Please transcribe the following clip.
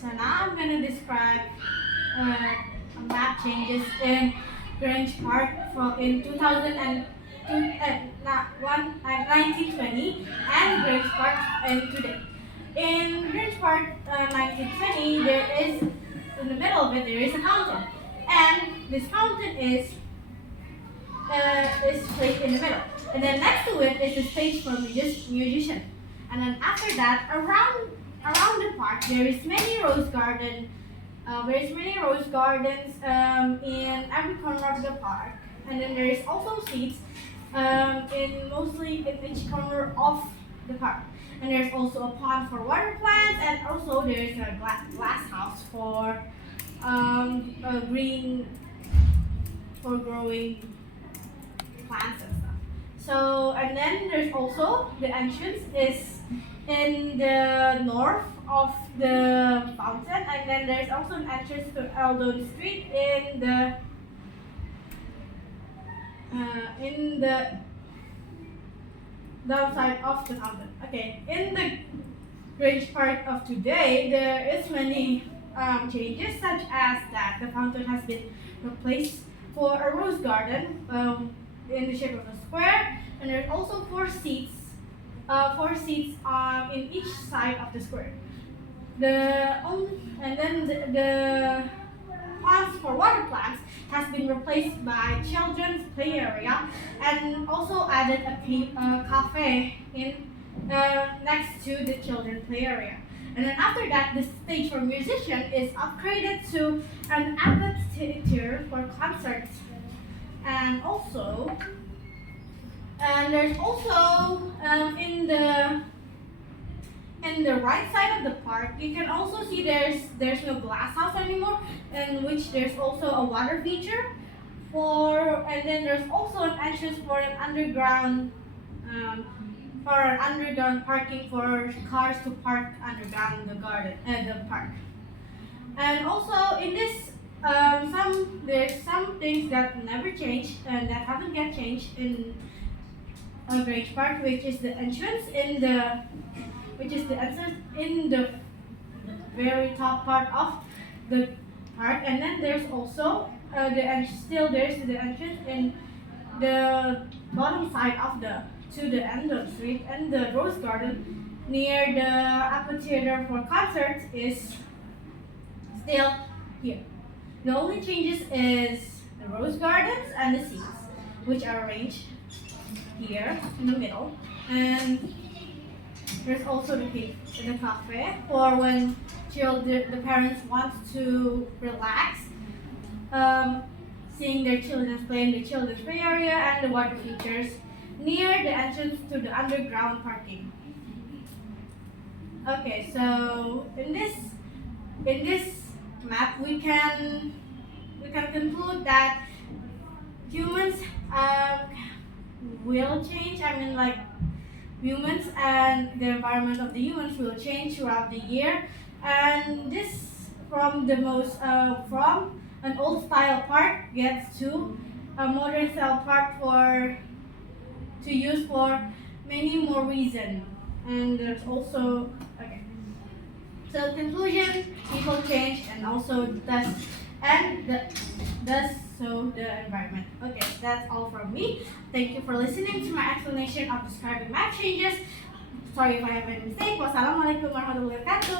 So now I'm gonna describe map changes in Grange Park from in 1920 and Grange Park and today. In Grange Park 1920, there is in the middle of it there is a fountain, and this fountain is placed in the middle. And then next to it is a stage for musician. And then after that, around the park, there is many rose garden. There's many rose gardens in every corner of the park. And then there is also seats mostly in each corner of the park. And there's also a pond for water plants, and also there's a glass house for green for growing plants and stuff. So, and then there's also the entrance is in the north of the fountain, and then there's also an entrance to Eldon Street in the downside of the fountain. Okay, in the Grange Park of today, there is many changes, such as that the fountain has been replaced for a rose garden in the shape of a square, and there's also four seats in each side of the square. And then the ponds for water plants has been replaced by children's play area, and also added a cafe in next to the children's play area. And then after that, the stage for musician is upgraded to an amphitheater for concerts. And there's also in the right side of the park, you can also see there's no glass house anymore, in which there's also a water feature and then there's also an entrance for an underground parking for cars to park underground the park. And also in this there's some things that never changed and that haven't get changed in Grange Park, which is the entrance in the very top part of the park, and then there's also the entrance in the bottom side to the end of the street, and the rose garden near the amphitheater for concerts is still here. The only changes is the rose gardens and the seats, which are arranged here in the middle, and there's also the cafe for when the parents want to relax, seeing their children play in the children's play area, and the water features near the entrance to the underground parking. Okay, so in this map we can conclude that humans will change. Humans and the environment of the humans will change throughout the year, and this from an old style park gets to a modern style park to use for many more reasons. And there's also so conclusion, people change, and also does so the environment. Okay, that's all from me. Thank you for listening to my explanation of describing map changes. Sorry if I have any mistake. Wassalamualaikum warahmatullahi wabarakatuh.